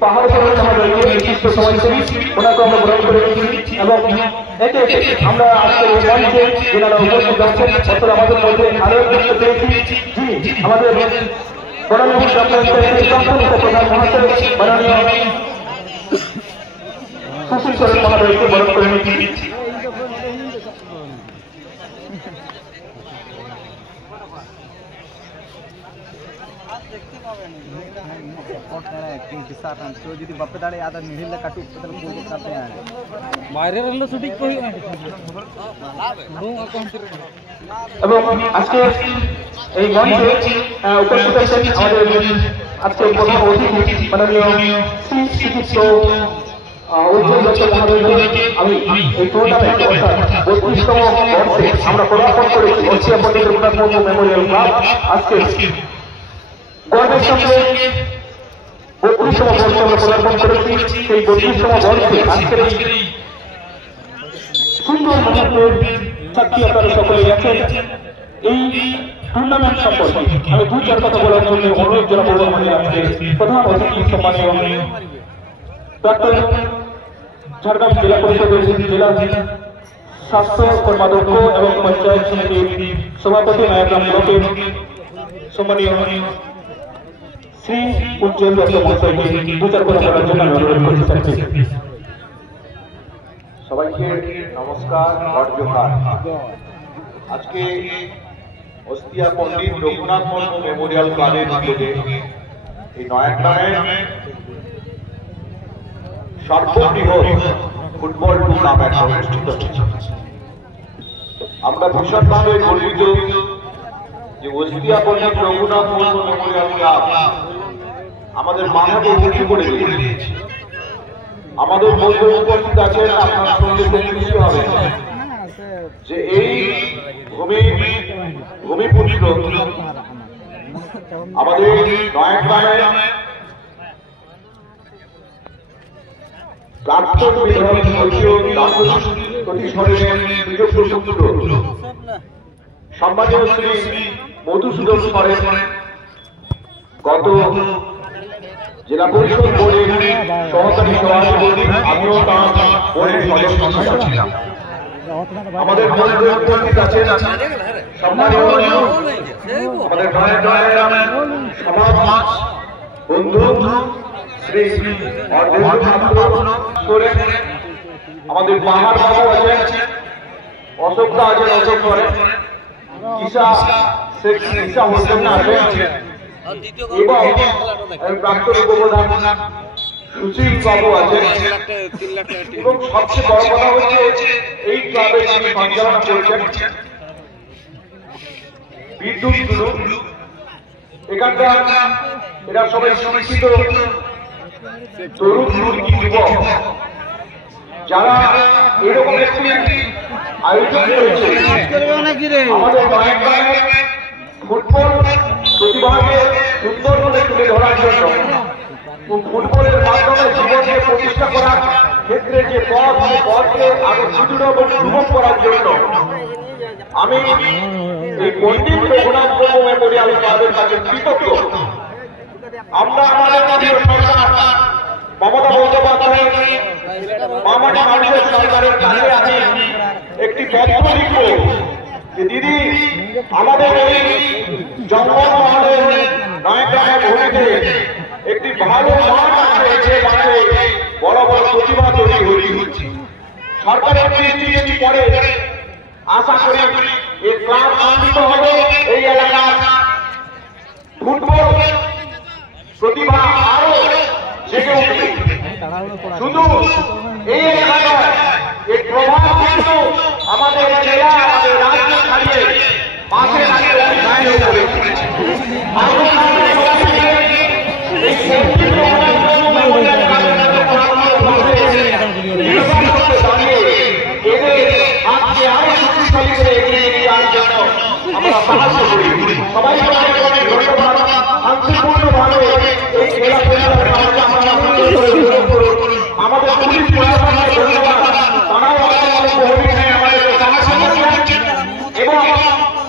পাহাড় চড়ানো আমাদেরকে নির্দিষ্ট সমাজসেবী ওনাকে আমরা গ্রহণ করে নিয়েছি এবং এতে আমরা আজকে মঞ্চে যেনারা উপস্থিত আছেন অথবা আমাদের মধ্যে আরো দেখতে পেয়েছি আমাদের বড়ালেবু প্রধান মহাশয় মাননীয় সুশীল সরেন মহাশয়কে গ্রহণ করে নিয়েছি। যদি বাপে দাঁড়ে আদা নিহিল কাটু বাইরের হলো শুটিং কই এবং আজকে এই মঞ্চে উপস্থিত আছেন আমাদের আজকে প্রধান অতিথি মাননীয় শ্রী শ্রীযুক্ত উজ্জ্বল দত্ত মহোদয়কে আমি এই টুর্নামেন্ট অর্থাৎ 32তম বর্ষে আমরা পদার্পণ করেছি অস্ট্রিয়া পণ্ডিত রঘুনাথ মুর্মু মেমোরিয়াল ক্লাব আজকে গর্বের সঙ্গে 32তম বর্ষে আমরা পদার্পণ করেছি। সেই 32তম বর্ষে আজকের এই সুন্দর মুহূর্তের সাক্ষী আপনারা সকলে গেছেন। এই টুর্নামেন্ট সম্পর্কে আমি দু চার কথা বলার জন্য অনুরোধ জানাবো আমাদের আজকে প্রধান অতিথি সম্মানীয় ডক্টর ঝাড়গ্রাম জেলা পরিষদের জেলা স্বাস্থ্য কর্মাধ্যক্ষ এবং পঞ্চায়েত সমিতির সভাপতি নায়াগ্রাম ব্লকের সম্মানীয় শ্রী উজ্জ্বল দত্ত মহাশয়কে দু চার কথা বলার জন্য আমি অনুরোধ করতে চাচ্ছি। সবাইকে নমস্কার, জোহার। আজকে অস্ট্রিয়া পণ্ডিত রঘুনাথ মুর্মু মেমোরিয়াল ক্লাবের উদ্যোগে এই নয়াগ্রামে সর্ববৃহৎ ফুটবল টুর্নামেন্ট অনুষ্ঠিত হচ্ছে। আমরা ভীষণভাবে গর্বিত যে অস্ট্রিয়া পণ্ডিত রঘুনাথ মুর্মু মেমোরিয়াল ক্লাব আমাদের মাথাকে উঁচু করে দিয়েছে। আমাদের মধ্যে উপস্থিত আছেন, আপনার সঙ্গে খুশি হবে যে এই ভূমিপুত্র আমাদের নয়াগ্রামের প্রাক্তন বিধায়ক স্বর্গীয় দাসী সরেনের সুযোগ্য পুত্র সম্মানীয় শ্রী মধুসূদন সরেন গত জেলা পরিষদ বোর্ডের সহকারী সভাপতি, আমিও তার বোর্ডের সদস্য ছিলাম। আমাদের মধ্যে উপস্থিত আছেন সম্মানীয় আমাদের সমাজ বন্ধু শ্রী আমাদের পাহাড় বাবু আছেন, অশোক দা আছেন, অশোক করেন, ঈশা শেখ ঈশা হোসেন আছেন এবং প্রাক্তন উপপ্রধান সুশীল বাবু আছেন এবং সবচেয়ে বড় কথা হচ্ছে এই ক্লাবে যিনি সঞ্চালনা করেছেন বিদ্যুৎ গুরু। এখানকার এরা সবাই শিক্ষিত তরুণ যুবক যারা এরকম একটি আয়োজন করেছে আমাদের নয়াগ্রামের ফুটবল প্রতিভাকে সুন্দর করে তুলে ধরার জন্য, ফুটবলের মাধ্যমে জীবনকে প্রতিষ্ঠা করার ক্ষেত্রে যে পথকে আরো সুদৃঢ় এবং সুগম করার জন্য আমি এই পণ্ডিত রঘুনাথ মুর্মু মেমোরিয়াল ক্লাবের কাছে কৃতজ্ঞ। আমরা আমাদের প্রিয় সরকার মমতা বন্দ্যোপাধ্যায় মামাটি মানুষের সরকারের কাছে আমি একটি পত্র লিখব যে দিদি আমাদের এই জঙ্গল মহলের নয়াগ্রামের ভূমিতে একটি ভালো মাঠ আছে, যে মাঠে বড় বড় প্রতিভা তৈরি হচ্ছে। সরকারের দৃষ্টি পরে আশা করি এই ক্লাব স্থাপিত হবে, এই এলাকার ফুটবল প্রতিভা আরো জেগে উঠবে। শুধু এই এলাকায় এই প্রভাব কিন্তু আমাদের জেলা, আমাদের রাজ্য ছাড়িয়ে পাশে আমরা সাহায্য করি। সবাই শান্তিপূর্ণভাবে এই খেলা আমাদের পুলিশ প্রশাসনকে ধন্যবাদ, তারাও আমাদের সাহায্য করছেন এবং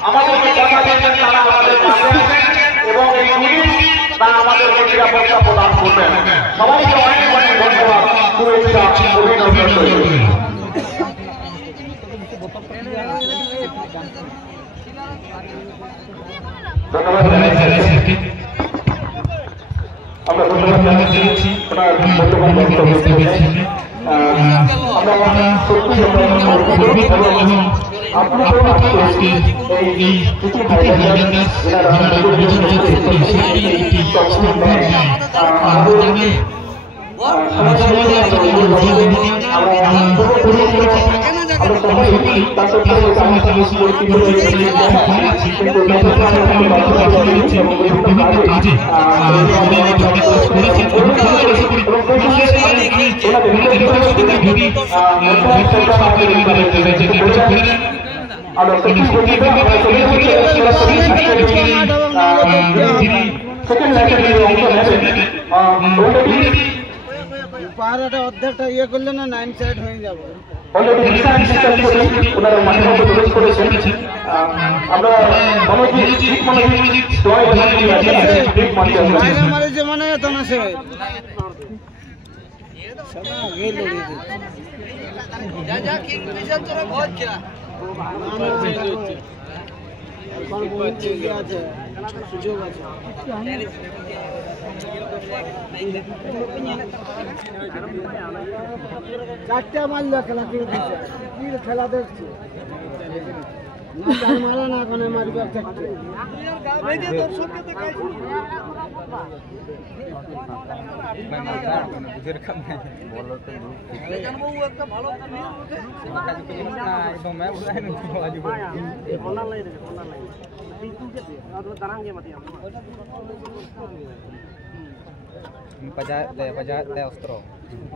আমাদেরকে কথা দিচ্ছেন, তারা আমাদের পাশে আছেন এবং এই নিরাপত্তা প্রদান করবেন। সবাইকে অনেক অনেক ধন্যবাদ, শুভেচ্ছা, অভিনন্দন রইল। ধন্যবাদ জানাচ্ছি। আমরা ধন্যবাদ জানাচ্ছি ওনার মূল্যবান বক্তব্য দিয়েছেন। আমরা সত্যি আপনাদের আজকে এই কিছু পাহাড়টা অর্ধেকটা ইয়ে করলে না 9 সাইড হয়ে যাবে। অলরেডি রিসার্চ করেছেন, ওনারা মাঠে মধ্যে প্রবেশ করেছেন। আমরা মারে যে মানে এত না সে আগে লড়িয়ে যা যা কিংফিশার তোরা ভয় যা এখন বলছে কি আছে সুযোগ আছে। চারটা মারল খেলা কি খেলা দেখছি না, চার মারা না এখন মারবে একটা बजा अस्त्र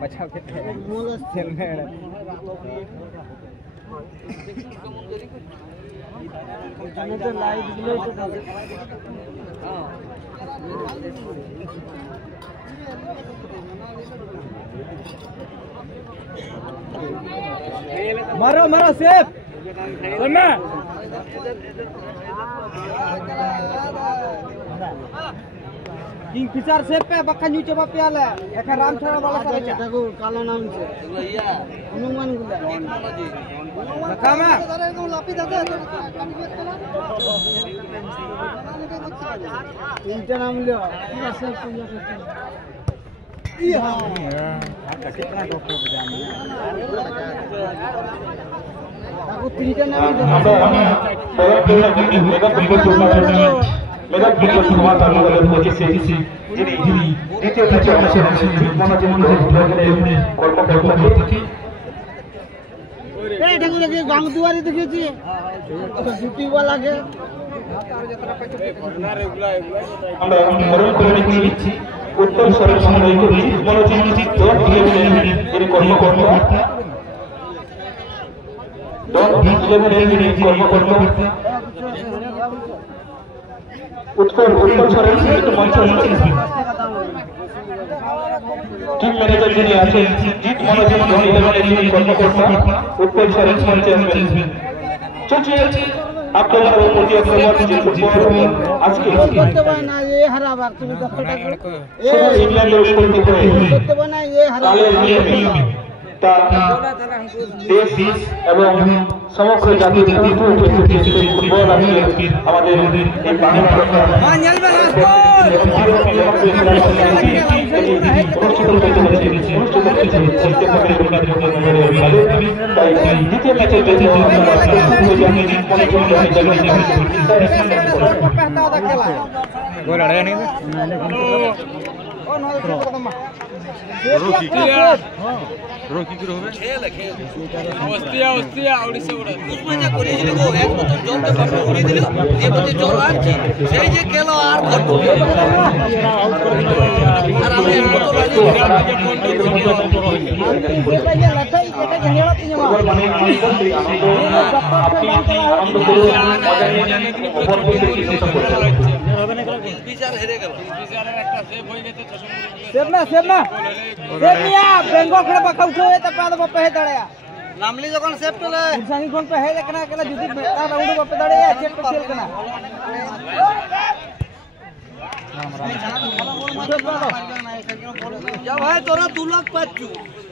बचाव के लाइट मारो मारो सेफ किंगफिशर सेफ पे बक्का नीचे पे आले एका राम छड़ा वाला करे देखो काला नाम से हनुमान गुला देखा में एकदम लापी दादा तीनटा नाम लियो पूरा सेफ पूजा करते ई हां कितना डॉक्टर बजान आपको तीनटा नाम মেগা ক্রিকেট টুর্নামেন্ট আমাদের পঁচিশে যিনি দ্বিতীয় ম্যাচে অংশ নিয়েছেন কর্মকর্তা এই দেখো দেখি গাংদুয়ারি দেখেছি জুটি वाला के আমরা স্মরণ করে নিচ্ছি উত্তর সরকার সমন্বয় করি মনোজিৎ দল এর কর্মকর্তা দল 11 এর কর্মকর্তা उत्तर सरेन একটু মঞ্চে টিম ম্যানেজার যিনি আছেন জিত মনোজিৎ ধোনি এবং যিনি কর্মকর্তা उत्तर सरेन মঞ্চে আসবেন। চলছে আপনারা প্রতি অক্টোবর যে ফুটবল আজকে করতে পারে না এই হারাবার তুমি দক্ষটা এই ইংল্যান্ডের উপর থেকে করতে পারে না এই হারাবার তা দেশ এবং সমগ্র জাতির ফুটবল আজকে আমাদের এই বাংলা দ্বিতীয় ম্যাচের রকি কি হবে অস্তিয়া ওড়িশা ওড়া মজা করে দিল এক বোতল জল তো বাপরে উড়ি দিল যে বোতল জল আছে সেই যে গেল আর ঘট আর আমি এক বোতল আনি বিচার হেরে গেল বিচারের একটা সেভ হয়ে গেছে सेब ना सेब मिया बेंगो खड़े पका उठो ए तपा दो पे दड़या नामली जखन सेव टले संगी कोन पे है लेकना केला जुदी बेटा राउंड पे दड़या चेक पे खेल कना যা ভাই তোরা 2 লাখ পাচ্ছু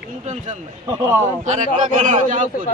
কোনো টেনশন নাই আর একটা বড় যাও করি